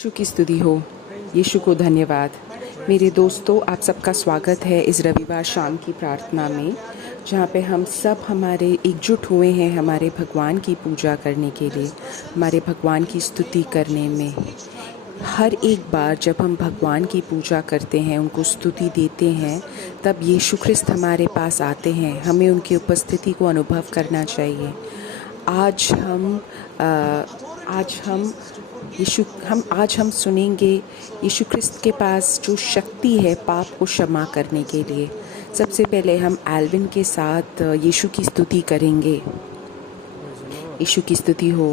यीशु की स्तुति हो। यीशु को धन्यवाद। मेरे दोस्तों, आप सबका स्वागत है इस रविवार शाम की प्रार्थना में, जहाँ पे हम सब हमारे एकजुट हुए हैं हमारे भगवान की पूजा करने के लिए, हमारे भगवान की स्तुति करने में। हर एक बार जब हम भगवान की पूजा करते हैं, उनको स्तुति देते हैं, तब यीशु ख्रिस्त हमारे पास आते हैं। हमें उनकी उपस्थिति को अनुभव करना चाहिए। आज हम सुनेंगे यीशु ख्रिस्त के पास जो शक्ति है पाप को क्षमा करने के लिए। सबसे पहले हम एल्विन के साथ यीशु की स्तुति करेंगे। यीशु की स्तुति हो।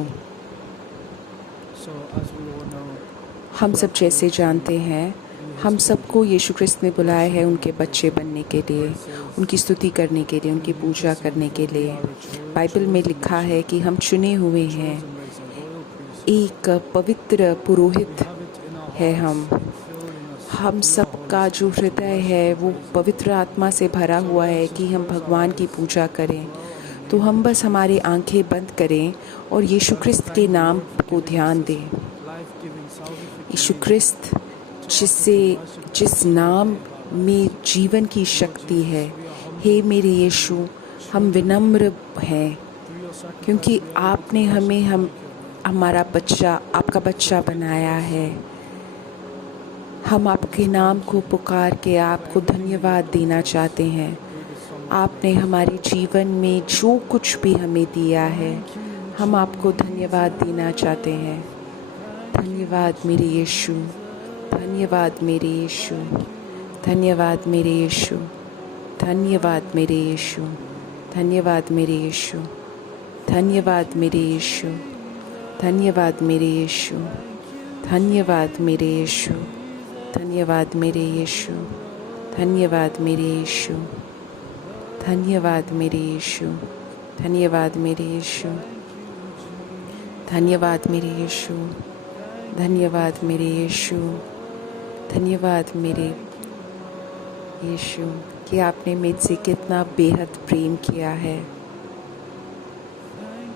हम सब जैसे जानते हैं, हम सबको यीशु ख्रिस्त ने बुलाया है उनके बच्चे बनने के लिए, उनकी स्तुति करने के लिए, उनकी पूजा करने के लिए। बाइबल में लिखा है कि हम चुने हुए हैं, एक पवित्र पुरोहित है। हम सबका जो हृदय है वो पवित्र आत्मा से भरा हुआ है कि हम भगवान की पूजा करें। तो हम बस हमारी आंखें बंद करें और यीशु ख्रिस्त के नाम को ध्यान दें। यीशु ख्रिस्त जिस नाम में जीवन की शक्ति है। हे मेरे यीशु, हम विनम्र हैं क्योंकि आपने हमें आपका बच्चा बनाया है। हम आपके नाम को पुकार के आपको धन्यवाद देना चाहते हैं। आपने हमारे जीवन में जो कुछ भी हमें दिया है, हम आपको धन्यवाद देना चाहते हैं। धन्यवाद मेरे यीशु, धन्यवाद मेरे यीशु, धन्यवाद मेरे यीशु, धन्यवाद मेरे यीशु, धन्यवाद मेरे यीशु, धन्यवाद मेरे यीशु, धन्यवाद मेरे यीशु, धन्यवाद मेरे यीशु, धन्यवाद मेरे यीशु, धन्यवाद मेरे यीशु, धन्यवाद मेरे यीशु, धन्यवाद मेरे यीशु, धन्यवाद मेरे यीशु, धन्यवाद मेरे यीशु, धन्यवाद मेरे यीशु कि आपने मुझसे कितना बेहद प्रेम किया है।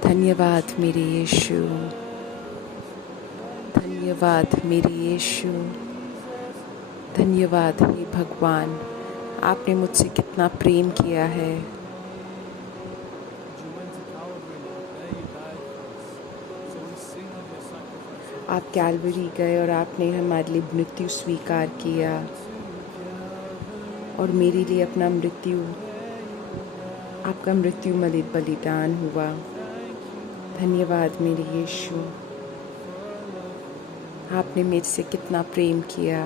धन्यवाद मेरे यीशु, धन्यवाद मेरे यीशु, धन्यवाद हे भगवान, आपने मुझसे कितना प्रेम किया है। आप कैलवरी गए और आपने हमारे लिए मृत्यु स्वीकार किया और मेरे लिए आपका मृत्यु बलिदान हुआ। धन्यवाद मेरे यीशु, आपने मेरे से कितना प्रेम किया।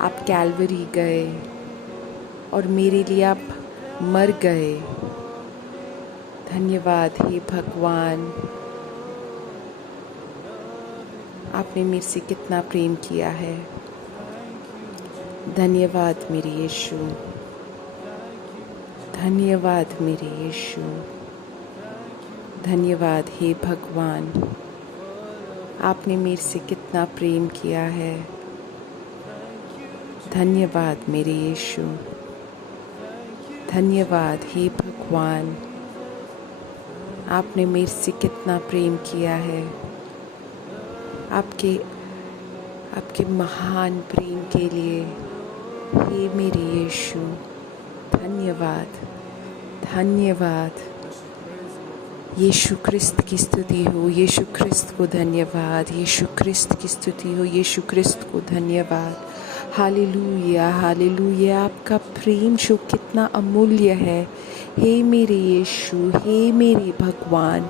आप कैलवरी गए और मेरे लिए आप मर गए। धन्यवाद हे भगवान, आपने मेरे से कितना प्रेम किया है। धन्यवाद मेरे यीशु, धन्यवाद मेरे यीशु, धन्यवाद हे भगवान, आपने मेरे से कितना प्रेम किया है। धन्यवाद मेरे यीशु, धन्यवाद हे भगवान, आपने मेरे से कितना प्रेम किया है। आपके महान प्रेम के लिए हे मेरे यीशु, धन्यवाद, धन्यवाद। यीशु ख्रिस्त की स्तुति हो। यीशु ख्रिस्त को धन्यवाद। यीशु ख्रिस्त की स्तुति हो। यीशु ख्रिस्त को धन्यवाद। Hallelujah, hallelujah. आपका प्रेम जो कितना अमूल्य है। हे मेरे यीशु, हे मेरे भगवान,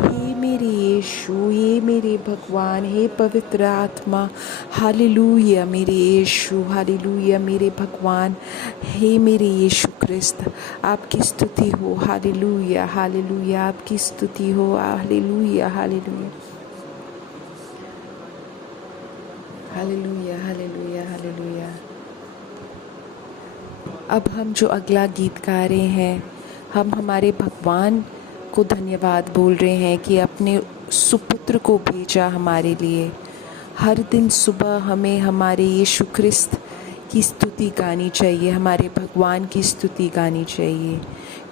हे मेरे यीशु, हे मेरे भगवान, हे पवित्र आत्मा। हालेलुया मेरे यीशु, हालेलुया मेरे भगवान, हे मेरे यीशु ख्रिस्त, आपकी स्तुति हो। हालेलुया, हालेलुया, आपकी स्तुति हो। Hallelujah, hallelujah, hallelujah, hallelujah, hallelujah. अब हम जो अगला गीत गा रहे हैं, हम हमारे भगवान को धन्यवाद बोल रहे हैं कि अपने सुपुत्र को भेजा हमारे लिए। हर दिन सुबह हमें हमारे यीशु ख्रिस्त की स्तुति गानी चाहिए, हमारे भगवान की स्तुति गानी चाहिए,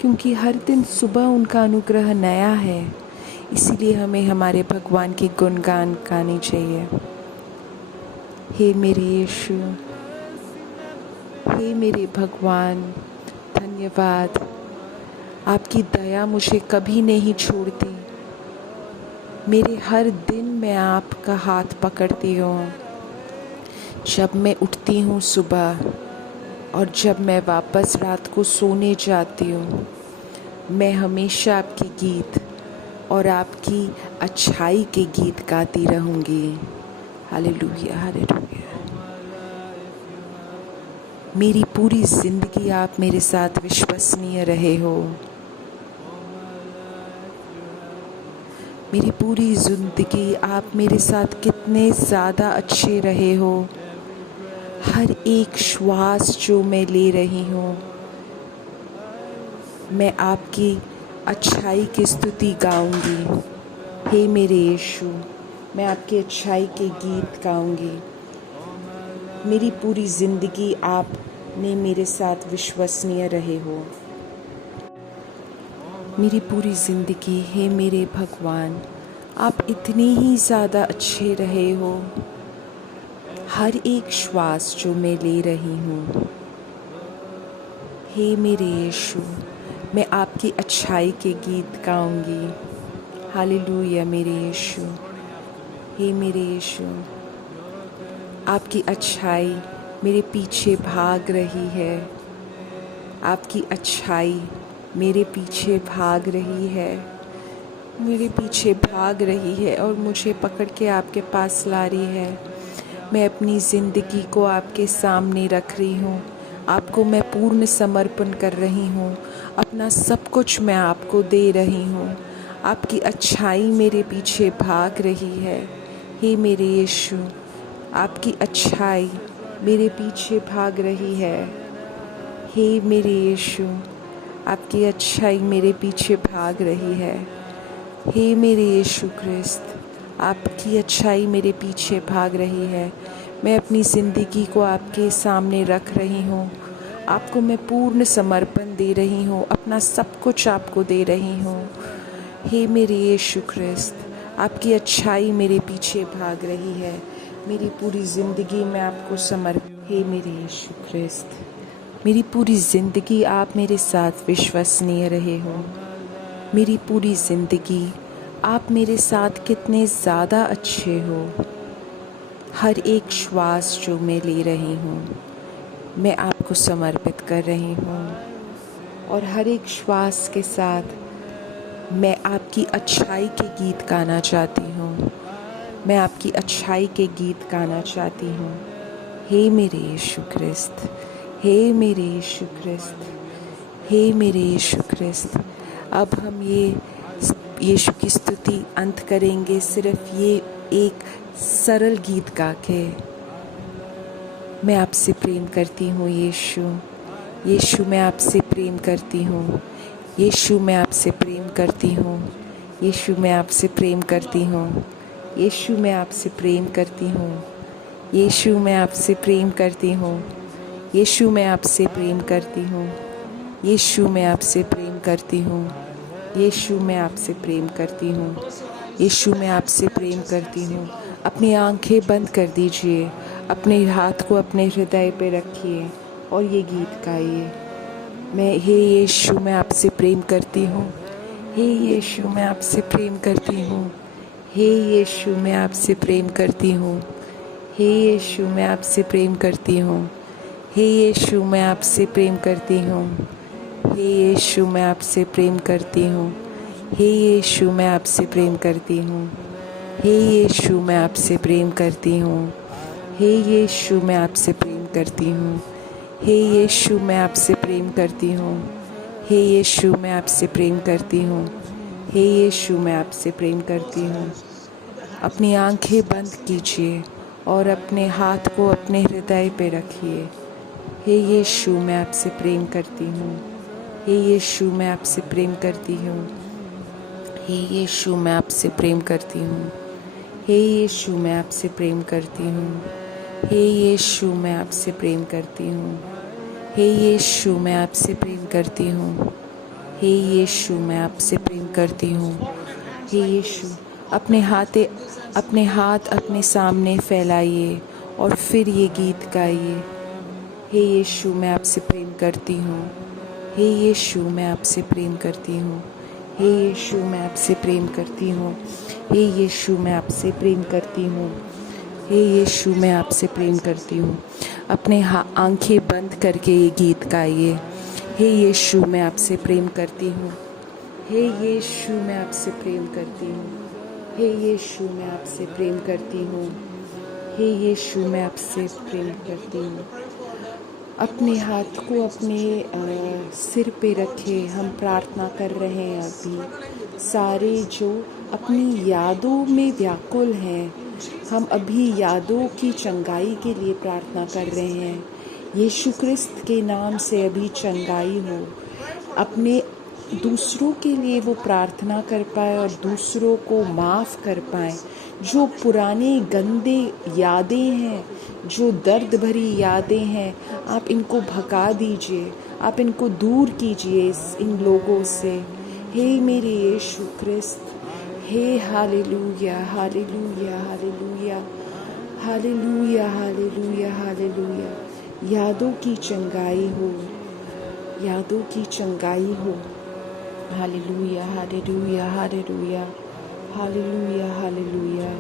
क्योंकि हर दिन सुबह उनका अनुग्रह नया है। इसीलिए हमें हमारे भगवान की गुणगान गाने चाहिए। हे मेरे यीशु, हे मेरे भगवान, धन्यवाद। आपकी दया मुझे कभी नहीं छोड़ती। मेरे हर दिन मैं आपका हाथ पकड़ती हूँ। जब मैं उठती हूँ सुबह और जब मैं वापस रात को सोने जाती हूँ, मैं हमेशा आपके गीत और आपकी अच्छाई के गीत गाती रहूँगी। Hallelujah, hallelujah. मेरी पूरी ज़िंदगी आप मेरे साथ विश्वसनीय रहे हो। मेरी पूरी ज़िंदगी आप मेरे साथ कितने ज़्यादा अच्छे रहे हो। हर एक श्वास जो मैं ले रही हूँ, मैं आपकी अच्छाई की स्तुति गाऊंगी। हे मेरे यीशु, मैं आपकी अच्छाई के गीत गाऊंगी। मेरी पूरी ज़िंदगी आपने मेरे साथ विश्वसनीय रहे हो। मेरी पूरी ज़िंदगी, हे मेरे भगवान, आप इतने ही ज़्यादा अच्छे रहे हो। हर एक श्वास जो मैं ले रही हूँ, हे मेरे यीशु, मैं आपकी अच्छाई के गीत गाऊंगी। हालेलुया मेरे यीशु, हे मेरे यीशु, आपकी अच्छाई मेरे पीछे भाग रही है। आपकी अच्छाई मेरे पीछे भाग रही है, मेरे पीछे भाग रही है और मुझे पकड़ के आपके पास ला रही है। मैं अपनी ज़िंदगी को आपके सामने रख रही हूँ। आपको मैं पूर्ण समर्पण कर रही हूँ। अपना सब कुछ मैं आपको दे रही हूँ। आपकी अच्छाई मेरे पीछे भाग रही है। हे मेरे यीशु, आपकी अच्छाई मेरे पीछे भाग रही है। हे मेरे यीशु, आपकी अच्छाई मेरे पीछे भाग रही है। हे मेरे यीशु क्रिस्त, आपकी अच्छाई मेरे पीछे भाग रही है। मैं अपनी ज़िंदगी को आपके सामने रख रही हूँ। आपको मैं पूर्ण समर्पण दे रही हूँ। अपना सब कुछ आपको दे रही हूँ। हे मेरे यीशु क्रिस्त, आपकी अच्छाई मेरे पीछे भाग रही है। मेरी पूरी ज़िंदगी में आपको हे मेरे यीशु क्रिस्त, मेरी पूरी ज़िंदगी आप मेरे साथ विश्वसनीय रहे हो। मेरी पूरी ज़िंदगी आप मेरे साथ कितने ज़्यादा अच्छे हो। हर एक श्वास जो मैं ले रही हूँ, मैं आपको समर्पित कर रही हूँ और हर एक श्वास के साथ मैं आपकी अच्छाई के गीत गाना चाहती हूँ। मैं आपकी अच्छाई के गीत गाना चाहती हूँ। हे मेरे यीशु क्रिस्त, हे मेरे यीशु क्रिस्त, हे मेरे यीशु क्रिस्त। अब हम ये यीशु की स्तुति अंत करेंगे सिर्फ ये एक सरल गीत गा के। मैं आपसे प्रेम करती हूँ यीशु, यीशु मैं आपसे प्रेम करती हूँ, यीशु मैं आपसे प्रेम करती हूँ, यीशु मैं आपसे प्रेम करती हूँ, यीशु मैं आपसे प्रेम करती हूँ, यीशु मैं आपसे प्रेम करती हूँ, यीशु मैं आपसे प्रेम करती हूँ, यीशु मैं आपसे प्रेम करती हूँ, यीशु मैं आपसे प्रेम करती हूँ, यीशु मैं आपसे प्रेम करती हूँ। अपनी आंखें बंद कर दीजिए, अपने हाथ को अपने हृदय पे रखिए और ये गीत गाइए। मैं हे यीशु मैं आपसे प्रेम करती हूँ, हे यीशु मैं आपसे प्रेम करती हूँ, हे यीशु मैं आपसे प्रेम करती हूँ, हे यीशु मैं आपसे प्रेम करती हूँ, हे यीशु मैं आपसे प्रेम करती हूँ, हे यीशु मैं आपसे प्रेम करती हूँ, हे यीशु मैं आपसे प्रेम करती हूँ, हे यीशु मैं आपसे प्रेम करती हूँ, हे यीशु मैं आपसे प्रेम करती हूँ, हे यीशु मैं आपसे प्रेम करती हूँ, हे यीशु मैं आपसे प्रेम करती हूँ, हे यीशु मैं आपसे प्रेम करती हूँ। अपनी आंखें बंद कीजिए और अपने हाथ को अपने हृदय पे रखिए। हे यीशु मैं आपसे प्रेम करती हूँ, हे यीशु मैं आपसे प्रेम करती हूँ, हे यीशु मैं आपसे प्रेम करती हूँ, हे यीशु मैं आपसे प्रेम करती हूँ, हे यीशु मैं आपसे प्रेम करती हूँ, हे यीशु मैं आपसे प्रेम करती हूँ, हे यीशु मैं आपसे प्रेम करती हूँ, हे यीशु, अपने हाथ अपने सामने फैलाइए और फिर ये गीत गाइए। हे यीशु, मैं आपसे प्रेम करती हूँ। हे यीशु, मैं आपसे प्रेम करती हूँ। हे यीशु, मैं आपसे प्रेम करती हूँ। हे यीशु, मैं आपसे प्रेम करती हूँ। हे यीशु, मैं आपसे प्रेम करती हूँ। अपने आंखें बंद करके ये गीत गाइए। हे यीशु, मैं आपसे प्रेम करती हूँ। हे यीशु, मैं आपसे प्रेम करती हूँ। हे यीशु, मैं आपसे प्रेम करती हूँ। हे यीशु, मैं आपसे प्रेम करती हूँ। अपने हाथ को अपने सिर पे रखे हम प्रार्थना कर रहे हैं। अभी सारे जो अपनी यादों में व्याकुल हैं, हम अभी यादों की चंगाई के लिए प्रार्थना कर रहे हैं। यीशु क्रिस्त के नाम से अभी चंगाई हो। अपने दूसरों के लिए वो प्रार्थना कर पाए और दूसरों को माफ़ कर पाए। जो पुराने गंदे यादें हैं, जो दर्द भरी यादें हैं, आप इनको भगा दीजिए, आप इनको दूर कीजिए इन लोगों से। हे मेरे यीशु क्रिस्त, हे hallelujah hallelujah hallelujah hallelujah hallelujah hallelujah. यादों की चंगाई हो, यादों की चंगाई हो। Hallelujah hallelujah hallelujah hallelujah hallelujah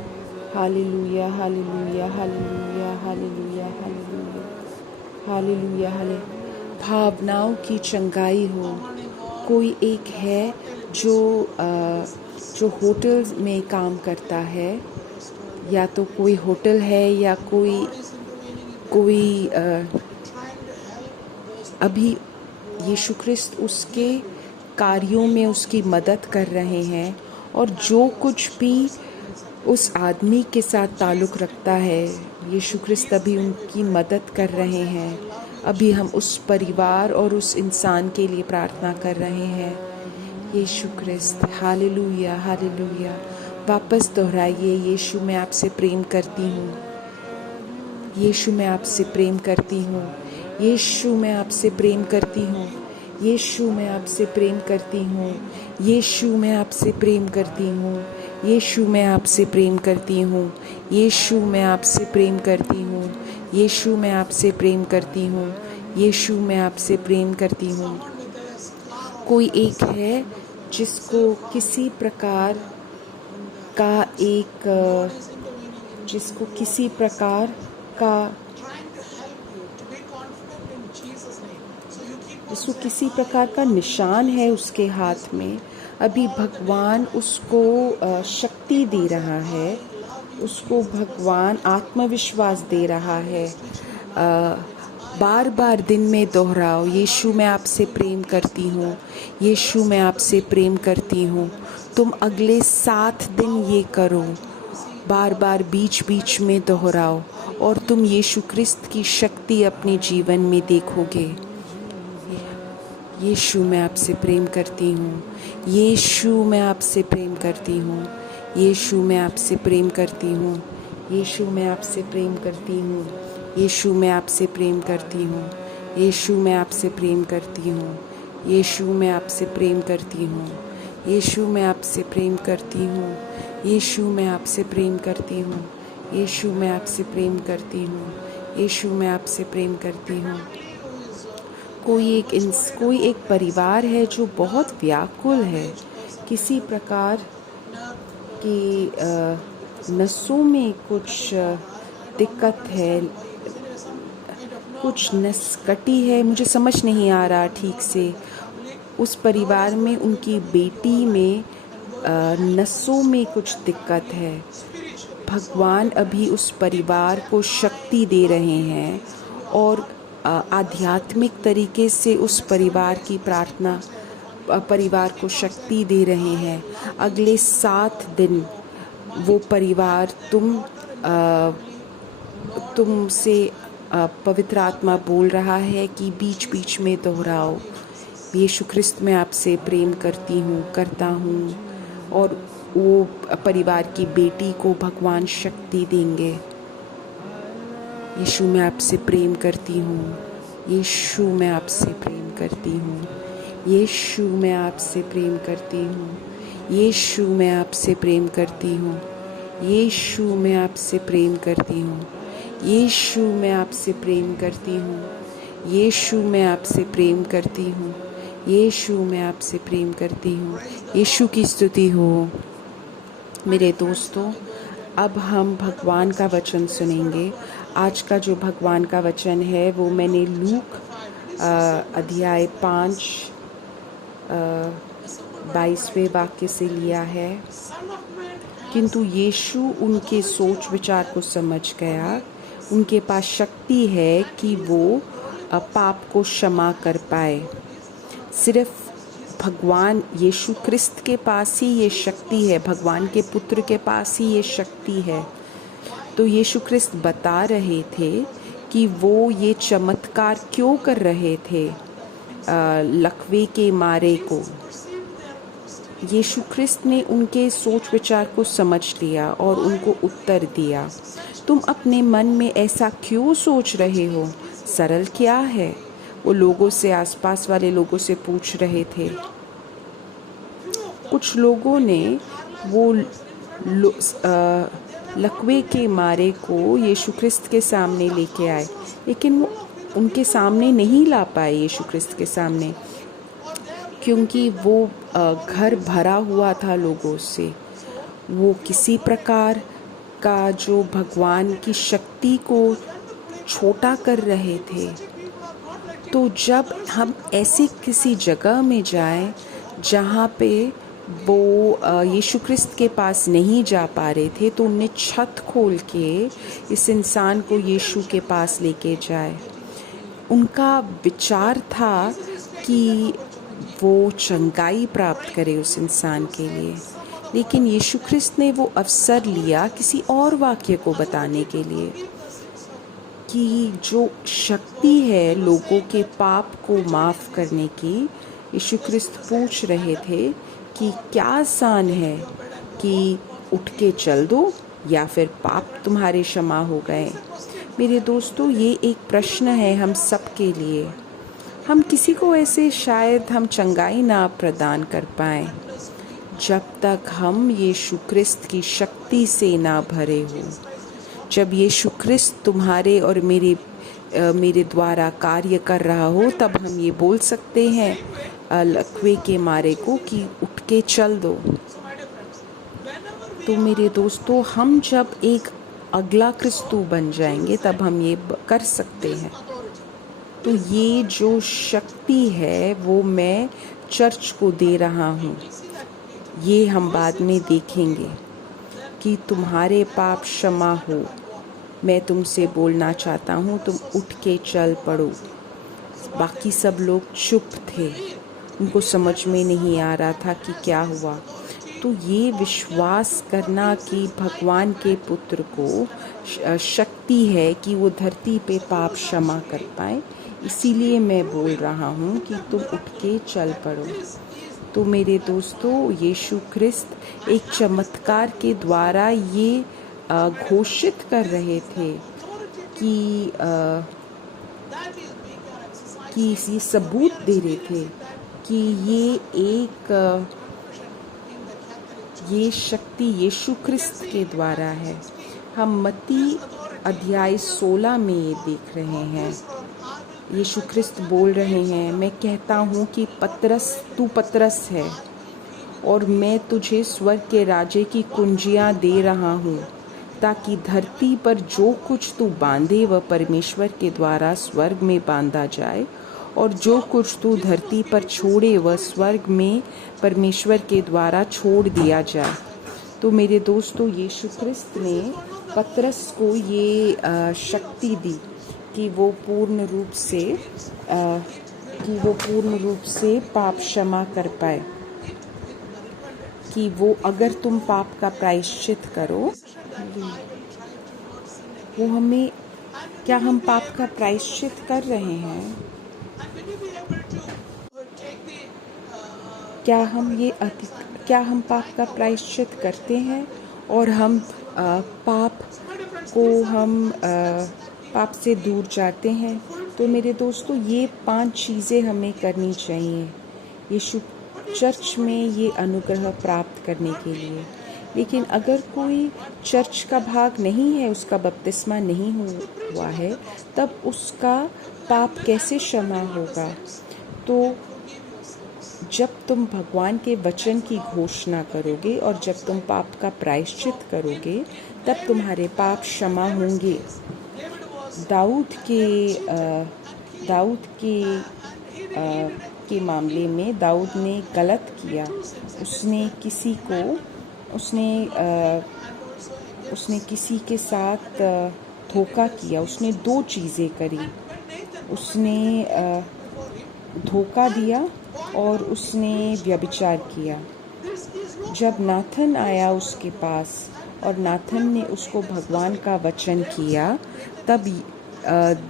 hallelujah hallelujah hallelujah hallelujah hallelujah hallelujah हाले। भावनाओं की चंगाई हो। कोई एक है जो होटल में काम करता है, या तो कोई होटल है या कोई अभी यीशु क्रिस्त उसके कार्यों में उसकी मदद कर रहे हैं, और जो कुछ भी उस आदमी के साथ ताल्लुक़ रखता है, यीशु क्रिस्त अभी उनकी मदद कर रहे हैं। अभी हम उस परिवार और उस इंसान के लिए प्रार्थना कर रहे हैं। यीशु क्रिस्त, हालेलुया हालेलुया। वापस दोहराइए, यीशु मैं आपसे प्रेम करती हूँ। यीशु मैं आपसे प्रेम करती हूँ। यीशु मैं आपसे प्रेम करती हूँ। यीशु मैं आपसे प्रेम करती हूँ। यीशु मैं आपसे प्रेम करती हूँ। यीशु मैं आपसे प्रेम करती हूँ। यीशु मैं आपसे प्रेम करती हूँ। यीशु मैं आपसे प्रेम करती हूँ। यीशु मैं आपसे प्रेम करती हूँ। कोई एक है जिसको किसी प्रकार का जिसको किसी प्रकार का निशान है उसके हाथ में। अभी भगवान उसको शक्ति दे रहा है, उसको भगवान आत्मविश्वास दे रहा है। बार बार दिन में दोहराओ, यीशु मैं आपसे प्रेम करती हूँ। यीशु मैं आपसे प्रेम करती हूँ। तुम अगले 7 दिन ये करो, बार बार बीच बीच में दोहराओ, और तुम यीशु क्रिस्त की शक्ति अपने जीवन में देखोगे। यीशु मैं आपसे प्रेम करती हूँ। यीशु मैं आपसे प्रेम करती हूँ। यीशु मैं आपसे प्रेम करती हूँ। यीशु मैं आपसे प्रेम करती हूँ। यीशु मैं आपसे प्रेम करती हूँ। यीशु मैं आपसे प्रेम करती हूँ। यीशु मैं आपसे प्रेम करती हूँ। यीशु मैं आपसे प्रेम करती हूँ। यीशु मैं आपसे प्रेम करती हूँ। यीशु मैं आपसे प्रेम करती हूँ। यीशु मैं आपसे प्रेम करती हूँ। कोई एक परिवार है जो बहुत व्याकुल है, किसी प्रकार की नसों में कुछ दिक्कत है, कुछ नस कटी है, मुझे समझ नहीं आ रहा ठीक से। उस परिवार में उनकी बेटी में नसों में कुछ दिक्कत है। भगवान अभी उस परिवार को शक्ति दे रहे हैं और आध्यात्मिक तरीके से उस परिवार को शक्ति दे रहे हैं। अगले 7 दिन वो परिवार तुमसे पवित्र आत्मा बोल रहा है कि बीच बीच में दोहराओ, यीशु क्रिस्त मैं आपसे प्रेम करता हूँ, और वो परिवार की बेटी को भगवान शक्ति देंगे। यीशु मैं आपसे प्रेम करती हूँ। यीशु मैं आपसे प्रेम करती हूँ। यीशु मैं आपसे प्रेम करती हूँ। यीशु मैं आपसे प्रेम करती हूँ, यीशु मैं आपसे प्रेम करती हूँ, यीशु मैं आपसे प्रेम करती हूँ, यीशु मैं आपसे प्रेम करती हूँ, यीशु मैं आपसे प्रेम करती हूँ। यीशु की स्तुति हो। मेरे दोस्तों, अब हम भगवान का वचन सुनेंगे। आज का जो भगवान का वचन है वो मैंने लूक अध्याय 5 22वें वाक्य से लिया है। किंतु यीशु उनके सोच विचार को समझ गया। उनके पास शक्ति है कि वो पाप को क्षमा कर पाए। सिर्फ भगवान यीशु क्रिस्त के पास ही ये शक्ति है, भगवान के पुत्र के पास ही ये शक्ति है। तो यीशु क्रिस्त बता रहे थे कि वो ये चमत्कार क्यों कर रहे थे लकवे के मारे को। यीशु क्रिस्त ने उनके सोच विचार को समझ लिया और उनको उत्तर दिया, तुम अपने मन में ऐसा क्यों सोच रहे हो? सरल क्या है? वो लोगों से, आसपास वाले लोगों से पूछ रहे थे। कुछ लोगों ने वो लकवे के मारे को यीशु क्रिस्त के सामने लेके आए, लेकिन वो उनके सामने नहीं ला पाए यीशु क्रिस्त के सामने, क्योंकि वो घर भरा हुआ था लोगों से। वो किसी प्रकार का जो भगवान की शक्ति को छोटा कर रहे थे। तो जब हम ऐसी किसी जगह में जाएं जहाँ पे वो यीशु क्रिस्त के पास नहीं जा पा रहे थे, तो उनने छत खोल के इस इंसान को यीशु के पास लेके जाए। उनका विचार था कि वो चंगाई प्राप्त करे उस इंसान के लिए, लेकिन यीशु क्रिस्त ने वो अवसर लिया किसी और वाक्य को बताने के लिए कि जो शक्ति है लोगों के पाप को माफ़ करने की। यीशु क्रिस्त पूछ रहे थे कि क्या आसान है कि उठ के चल दो या फिर पाप तुम्हारे क्षमा हो गए। मेरे दोस्तों, ये एक प्रश्न है हम सब के लिए। हम किसी को ऐसे शायद हम चंगाई ना प्रदान कर पाएं जब तक हम यीशु क्रिस्त की शक्ति से ना भरे हो। जब यीशु क्रिस्त तुम्हारे और मेरे द्वारा कार्य कर रहा हो, तब हम ये बोल सकते हैं लकवे के मारे को कि उठ के चल दो। तो मेरे दोस्तों, हम जब एक अगला क्रिस्तु बन जाएंगे तब हम ये कर सकते हैं। तो ये जो शक्ति है वो मैं चर्च को दे रहा हूँ। ये हम बाद में देखेंगे कि तुम्हारे पाप क्षमा हो। मैं तुमसे बोलना चाहता हूँ, तुम उठ के चल पड़ो। बाकी सब लोग चुप थे, उनको समझ में नहीं आ रहा था कि क्या हुआ। तो ये विश्वास करना कि भगवान के पुत्र को शक्ति है कि वो धरती पे पाप क्षमा कर पाए, इसीलिए मैं बोल रहा हूँ कि तुम उठ के चल पड़ो। तो मेरे दोस्तों, यीशु क्रिस्त एक चमत्कार के द्वारा ये घोषित कर रहे थे कि ये सबूत दे रहे थे कि ये शक्ति यीशु क्रिस्त के द्वारा है। हम मत्ती अध्याय 16 में ये देख रहे हैं। यीशु क्रिस्त बोल रहे हैं, मैं कहता हूँ कि पतरस, तू पतरस है और मैं तुझे स्वर्ग के राज्य की कुंजियाँ दे रहा हूँ, ताकि धरती पर जो कुछ तू बांधे वह परमेश्वर के द्वारा स्वर्ग में बांधा जाए, और जो कुछ तू धरती पर छोड़े वह स्वर्ग में परमेश्वर के द्वारा छोड़ दिया जाए। तो मेरे दोस्तों, यीशु क्रिस्त ने पतरस को ये शक्ति दी कि वो पूर्ण रूप से पाप क्षमा कर पाए। कि वो, अगर तुम पाप का प्रायश्चित करो, वो हमें, क्या हम पाप का प्रायश्चित कर रहे हैं? क्या हम पाप का प्रायश्चित करते हैं और हम पाप से दूर जाते हैं? तो मेरे दोस्तों, ये 5 चीज़ें हमें करनी चाहिए। चर्च में ये अनुग्रह प्राप्त करने के लिए। लेकिन अगर कोई चर्च का भाग नहीं है, उसका बपतिस्मा नहीं हुआ है, तब उसका पाप कैसे क्षमा होगा? तो जब तुम भगवान के वचन की घोषणा करोगे और जब तुम पाप का प्रायश्चित करोगे, तब तुम्हारे पाप क्षमा होंगे। दाऊद के मामले में दाऊद ने गलत किया। उसने किसी के साथ धोखा किया। उसने 2 चीज़ें करी। उसने धोखा दिया और उसने व्यभिचार किया। जब नाथन आया उसके पास और नाथन ने उसको भगवान का वचन किया, तब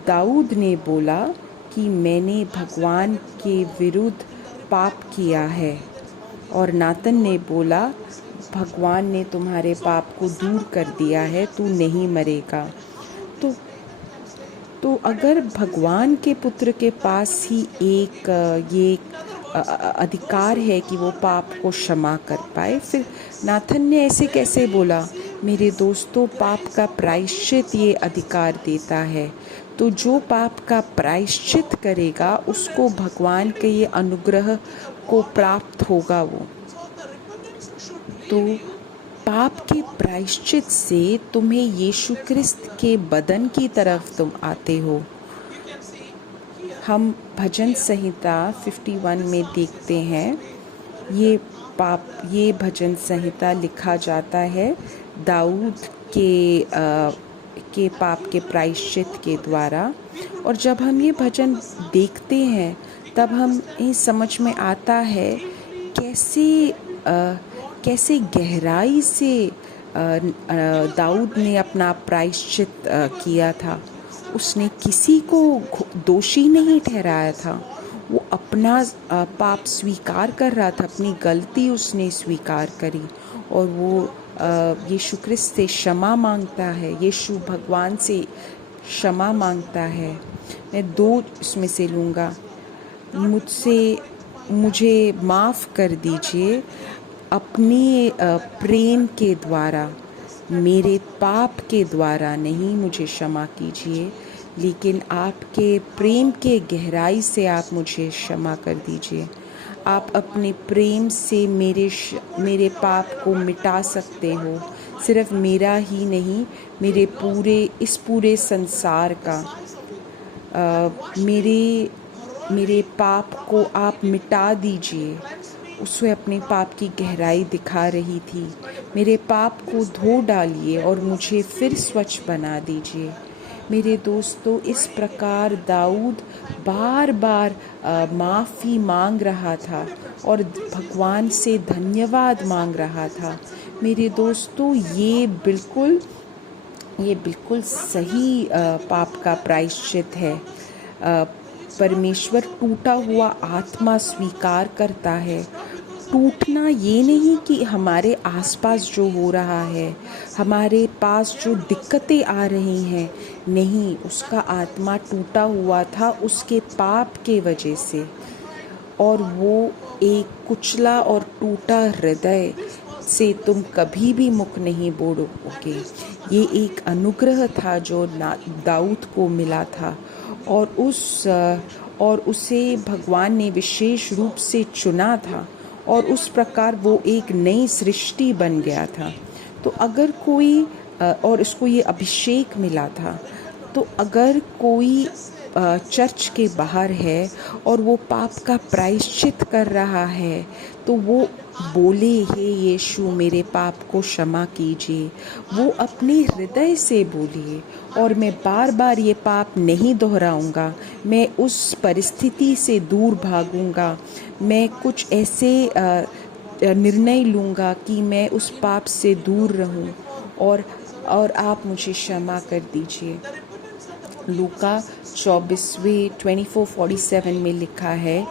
दाऊद ने बोला कि मैंने भगवान के विरुद्ध पाप किया है। और नाथन ने बोला, भगवान ने तुम्हारे पाप को दूर कर दिया है, तू नहीं मरेगा। तो अगर भगवान के पुत्र के पास ही ये अधिकार है कि वो पाप को क्षमा कर पाए, फिर नाथन ने ऐसे कैसे बोला? मेरे दोस्तों, पाप का प्रायश्चित ये अधिकार देता है। तो जो पाप का प्रायश्चित करेगा, उसको भगवान के ये अनुग्रह को प्राप्त होगा। वो तो पाप के प्रायश्चित से तुम्हें यीशु ख्रिस्त के बदन की तरफ तुम आते हो। हम भजन संहिता 51 में देखते हैं, ये भजन संहिता लिखा जाता है दाऊद के पाप के प्रायश्चित के द्वारा। और जब हम ये भजन देखते हैं, तब हम ये समझ में आता है कैसे गहराई से दाऊद ने अपना प्रायश्चित किया था। उसने किसी को दोषी नहीं ठहराया था। वो अपना पाप स्वीकार कर रहा था, अपनी गलती उसने स्वीकार करी और वो यीशु ख्रिस्त से क्षमा मांगता है। यीशु भगवान से क्षमा मांगता है। मैं 2 इसमें से लूँगा। मुझे माफ़ कर दीजिए अपने प्रेम के द्वारा, मेरे पाप के द्वारा नहीं मुझे क्षमा कीजिए, लेकिन आपके प्रेम के गहराई से आप मुझे क्षमा कर दीजिए। आप अपने प्रेम से मेरे पाप को मिटा सकते हो, सिर्फ मेरा ही नहीं, इस पूरे संसार का। मेरे पाप को आप मिटा दीजिए। उसे अपने पाप की गहराई दिखा रही थी। मेरे पाप को धो डालिए और मुझे फिर स्वच्छ बना दीजिए। मेरे दोस्तों, इस प्रकार दाऊद बार बार माफ़ी मांग रहा था और भगवान से धन्यवाद मांग रहा था। मेरे दोस्तों, ये बिल्कुल सही पाप का प्रायश्चित है। परमेश्वर टूटा हुआ आत्मा स्वीकार करता है। टूटना ये नहीं कि हमारे आसपास जो हो रहा है, हमारे पास जो दिक्कतें आ रही हैं, नहीं, उसका आत्मा टूटा हुआ था उसके पाप के वजह से। और वो एक कुचला और टूटा हृदय से तुम कभी भी मुख नहीं बोलोगे। ये एक अनुग्रह था जो दाऊद को मिला था और उसे भगवान ने विशेष रूप से चुना था और उस प्रकार वो एक नई सृष्टि बन गया था। तो अगर कोई और इसको ये अभिषेक मिला था, तो अगर कोई चर्च के बाहर है और वो पाप का प्रायश्चित कर रहा है, तो वो बोले, हे यीशु मेरे पाप को क्षमा कीजिए। वो अपने हृदय से बोलिए और मैं बार बार ये पाप नहीं दोहराऊंगा। मैं उस परिस्थिति से दूर भागूंगा। मैं कुछ ऐसे निर्णय लूँगा कि मैं उस पाप से दूर रहूं और आप मुझे क्षमा कर दीजिए। लूका 24:24-47 में लिखा है,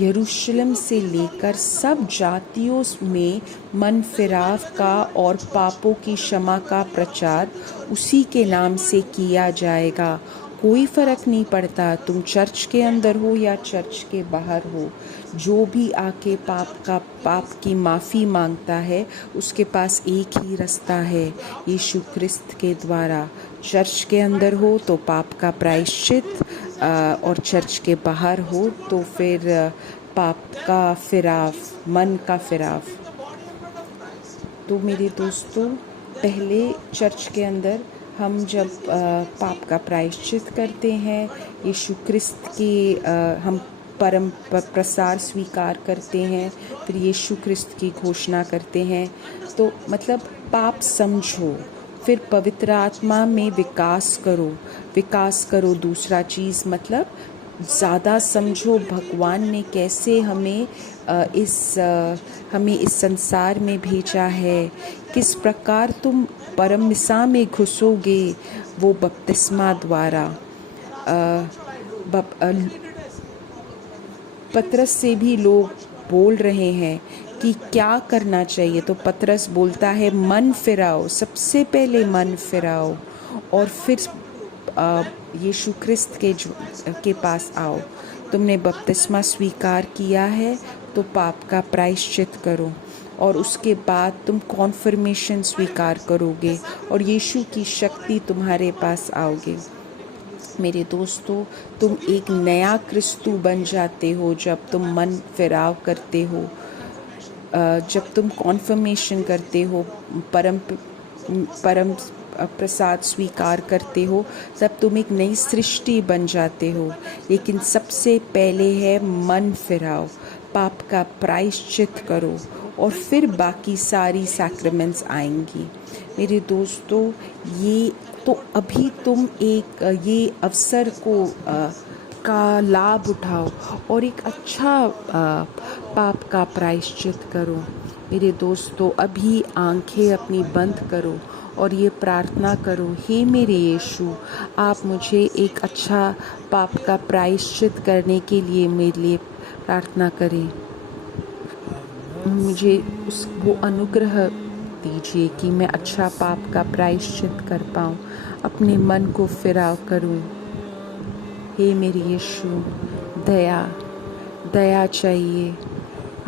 यरूशलेम से लेकर सब जातियों में मन फिराव का और पापों की क्षमा का प्रचार उसी के नाम से किया जाएगा। कोई फ़र्क नहीं पड़ता तुम चर्च के अंदर हो या चर्च के बाहर हो। जो भी आके पाप की माफ़ी मांगता है उसके पास एक ही रास्ता है, यीशु ख्रिस्त के द्वारा। चर्च के अंदर हो तो पाप का प्रायश्चित, और चर्च के बाहर हो तो फिर पाप का फिराव, मन का फिराव। तो मेरे दोस्तों, पहले चर्च के अंदर हम जब पाप का प्रायश्चित करते हैं, यीशु ख्रिस्त की हम परम प्रसार स्वीकार करते हैं, फिर यीशु ख्रिस्त की घोषणा करते हैं, तो मतलब पाप समझो, फिर पवित्र आत्मा में विकास करो। दूसरा चीज़ मतलब ज़्यादा समझो भगवान ने कैसे हमें इस संसार में भेजा है, किस प्रकार तुम परममिसा में घुसोगे, वो बपतिस्मा द्वारा। पतरस से भी लोग बोल रहे हैं कि क्या करना चाहिए, तो पतरस बोलता है मन फिराओ, सबसे पहले मन फिराओ और फिर यीशु ख्रिस्त के पास आओ। तुमने बपतिस्मा स्वीकार किया है तो पाप का प्रायश्चित करो, और उसके बाद तुम कॉन्फर्मेशन स्वीकार करोगे और यीशु की शक्ति तुम्हारे पास आओगे। मेरे दोस्तों, तुम एक नया क्रिस्तु बन जाते हो जब तुम मन फिराव करते हो, जब तुम कॉन्फर्मेशन करते हो, परम प्रसाद स्वीकार करते हो, तब तुम एक नई सृष्टि बन जाते हो। लेकिन सबसे पहले है मन फिराओ, पाप का प्रायश्चित करो, और फिर बाकी सारी सैक्रामेंट्स आएंगी। मेरे दोस्तों, ये तो अभी तुम एक ये अवसर का लाभ उठाओ और एक अच्छा पाप का प्रायश्चित करो। मेरे दोस्तों, अभी आंखें अपनी बंद करो और ये प्रार्थना करो, हे मेरे यीशु, आप मुझे एक अच्छा पाप का प्रायश्चित करने के लिए मेरे लिए प्रार्थना करें। मुझे वो अनुग्रह दीजिए कि मैं अच्छा पाप का प्रायश्चित कर पाऊँ, अपने मन को फिराव करूँ। हे मेरे यीशु, दया चाहिए,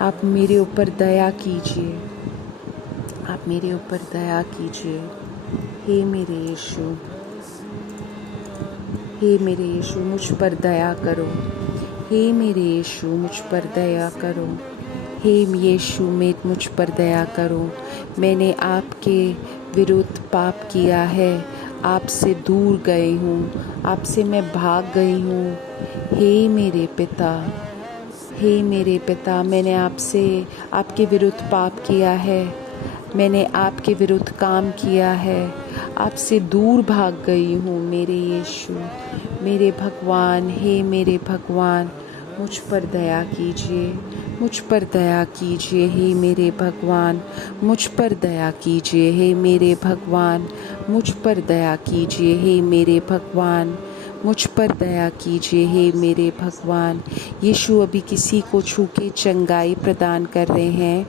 आप मेरे ऊपर दया कीजिए, आप मेरे ऊपर दया कीजिए। हे मेरे यीशु, मुझ पर दया करो। हे मेरे यीशु, मुझ पर दया करो। हे यीशु, मुझ पर दया करो। मैंने आपके विरुद्ध पाप किया है, आपसे दूर गई हूँ, आपसे मैं भाग गई हूँ। हे मेरे पिता, मैंने आपके विरुद्ध पाप किया है, मैंने आपके विरुद्ध काम किया है, आपसे दूर भाग गई हूँ। मेरे यीशु, मेरे भगवान, हे मेरे भगवान, मुझ पर दया कीजिए, मुझ पर दया कीजिए। हे मेरे भगवान, मुझ पर दया कीजिए। हे मेरे भगवान, मुझ पर दया कीजिए। हे मेरे भगवान, मुझ पर दया कीजिए। हे मेरे भगवान। यीशु अभी किसी को छू के चंगाई प्रदान कर रहे हैं,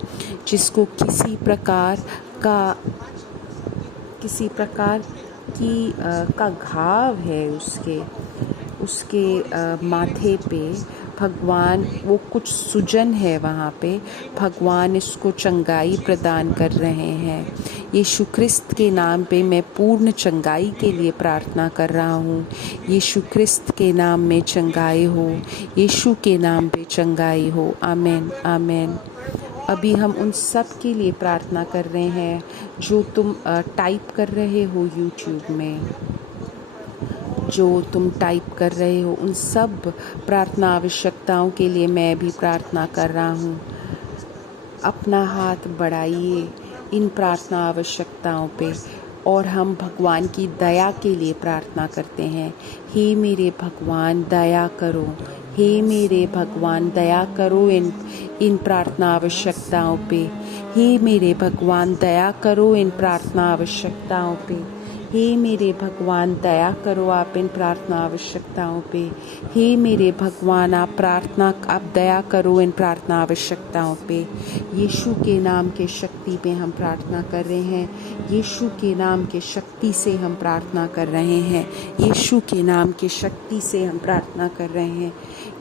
जिसको किसी प्रकार का घाव है उसके माथे पे। भगवान, वो कुछ सूजन है वहाँ पे, भगवान इसको चंगाई प्रदान कर रहे हैं। यीशु ख्रिस्त के नाम पे मैं पूर्ण चंगाई के लिए प्रार्थना कर रहा हूँ। यीशु ख्रिस्त के नाम में चंगाई हो, यीशु के नाम पे चंगाई हो। आमीन, आमीन। अभी हम उन सब के लिए प्रार्थना कर रहे हैं जो तुम टाइप कर रहे हो यूट्यूब में, जो तुम टाइप कर रहे हो, उन सब प्रार्थना आवश्यकताओं के लिए मैं भी प्रार्थना कर रहा हूँ। अपना हाथ बढ़ाइए इन प्रार्थना आवश्यकताओं पे, और हम भगवान की दया के लिए प्रार्थना करते हैं। हे मेरे भगवान, दया करो। हे मेरे भगवान, दया करो इन प्रार्थना आवश्यकताओं पे। हे मेरे भगवान, दया करो इन प्रार्थना आवश्यकताओं पे। हे मेरे भगवान दया करो आप इन प्रार्थना आवश्यकताओं पे। हे मेरे भगवान आप दया करो इन प्रार्थना आवश्यकताओं पे। यीशु के नाम के शक्ति पे हम प्रार्थना कर रहे हैं। यीशु के नाम के शक्ति से हम प्रार्थना कर रहे हैं। यीशु के नाम के शक्ति से हम प्रार्थना कर रहे हैं।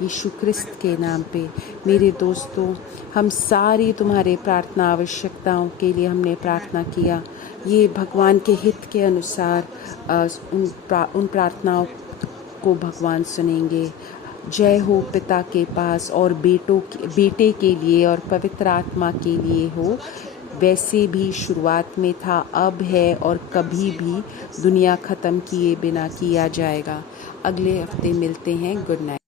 यीशु क्रिस्त के नाम पे। मेरे दोस्तों, हम सारी तुम्हारे प्रार्थना आवश्यकताओं के लिए हमने प्रार्थना किया। ये भगवान के हित के अनुसार उन प्रार्थनाओं को भगवान सुनेंगे। जय हो पिता के पास और बेटे के लिए और पवित्र आत्मा के लिए हो, वैसे भी शुरुआत में था, अब है और कभी भी दुनिया ख़त्म किए बिना किया जाएगा। अगले हफ्ते मिलते हैं। Good night.